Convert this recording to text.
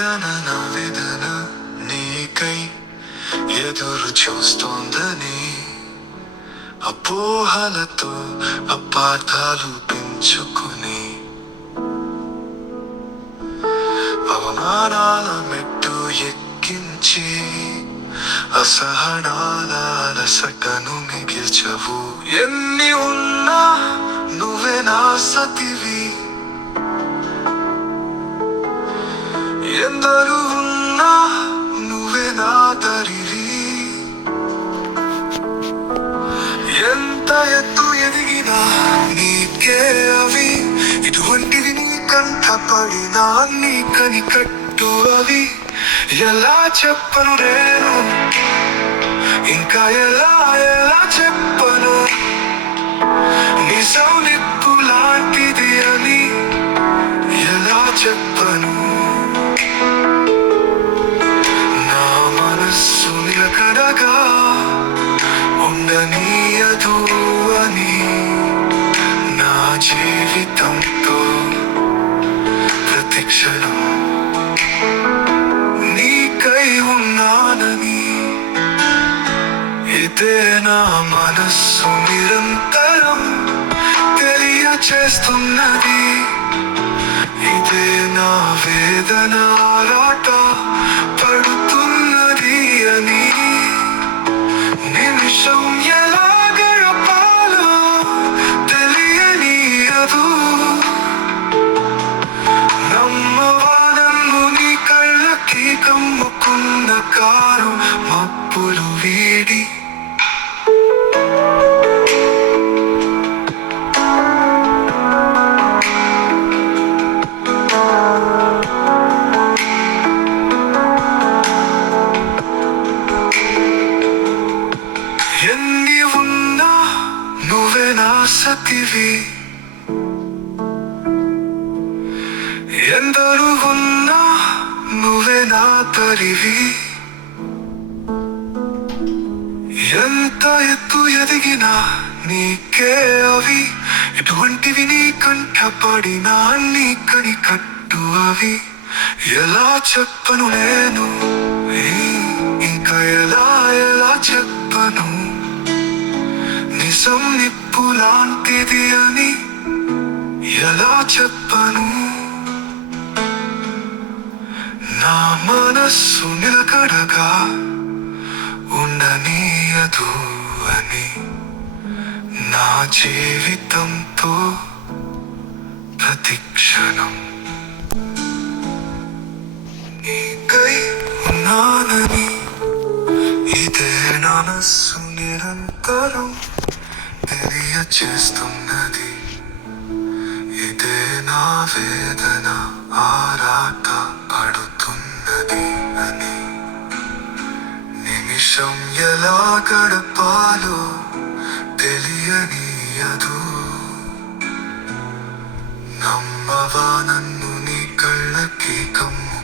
వేదన నీకై ఎదురు చూస్తోందని అపోహలతో అపార్థాలు పెంచుకుని అవమానాల మెట్టు ఎక్కించి అసహనాల అలసటను మిగిల్చవు. ఎన్ని ఉన్నా నువ్వే నా సతివి, ఎందరు ఉన్నా నువ్వే నా దరివి. ఎంత ఎత్తు ఎదిగినా నీకే అవి, ఇటువంటివి నీ కంటపడినా నీ కనికట్టు అవి. ఎలా చెప్పను నేను, ఇంకా ఎలా చెప్పను, నిజం నిప్పు లాంటిది అని ఎలా చెప్పను. నా మనస్సు నిలకడగా ఉండనీయదు అని, నా జీవితంతో ప్రతిక్షణం నీకై ఉన్నానని, ఇదే నా మనస్సు నిరంతరం తెలియచేస్తున్నది. ఇదే నా వేదన ఆరాట పడుతున్నది అని. నిమిషం ఎలా గడపాలో తెలియనీయదు. నమ్మవా నన్ను, నీ కళ్ళకి కమ్ముకున్న కారు మప్పులు వీడి ఎన్ని ఉన్నా నువ్వే నా సతివి, ఎందరు ఉన్నా నువ్వే నా తరివి. ఎంత ఎత్తు ఎదిగినా నీకే అవి, ఇటువంటివి నీ కంటపడినా నీ కనికట్టు అవి. ఎలా చెప్పను నేను, ఇంకా ఎలా చెప్పను, నిజం నిప్పు లాంటిది అని ఎలా చెప్పను. నా మనస్సు నిలకడగా ఉండనీయదు అని, నా జీవితంతో ప్రతిక్షణం నీకై ఉన్నానని, ఇదే నా మనస్సు నిరంతరం తెలియచేస్తున్నది. ఇదే నా వేదన ఆరాట పడుతున్నది అని. నిమిషం ఎలా గడపాలో తెలియనీయదు. నమ్మవా నన్ను, నీ కళ్ళకి కమ్ము